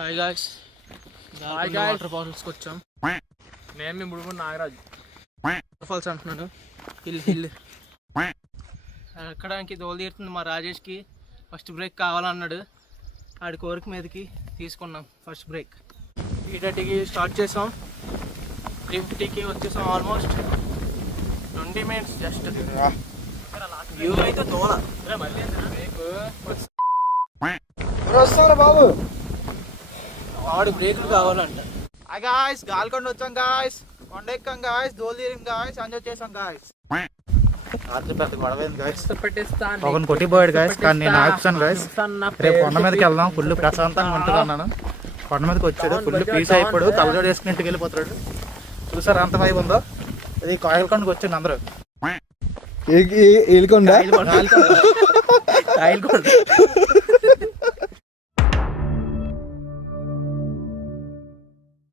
Hi guys water ఫాల్స్కి వచ్చాం. నేను మీ ముడుగు Nagaraju. Water falls అంటున్నాను. హిల్ ఎక్కడానికి దోలు తీరుతుంది. మా రాజేష్కి ఫస్ట్ బ్రేక్ కావాలన్నాడు. ఆడి కోరిక మీదకి తీసుకున్నాం ఫస్ట్ బ్రేక్. 3:30కి స్టార్ట్ చేసాం. 3:50కి వచ్చేసాం. Almost 20 minutes just. వ్యూ అయితే దోల వస్తారా బాబు. వాడు బ్రేకులు కావాలంట. గాయస్ గాల్కొండ వచ్చాం గాయస్, కొండ ఎక్కాం గాయస్, దోలు తీరిం గాయస్, ఎంజాయ్ చేసాం గాయస్. రాత్రి పెద్ద గొడవైంది గాయస్. ఒకరిని కొట్టిపోయాడు గాయస్, కానీ నేను ఆపుతాను గాయస్. రేపు కొండ మీదకి వెళ్దాం, ఫుల్ ప్రశాంతంగా ఉంటుంది అన్నాను. కొండ మీదకి వచ్చాడు, ఫుల్ పీస్ అయిపోయాడు, కలజోడు వేసుకుని ఇంటికి వెళ్ళిపోతాడు. చూసారు అంత వైపు ఉందో. ఇది కాయలకొండకి వచ్చింది అందరూ. ఏలుకొండ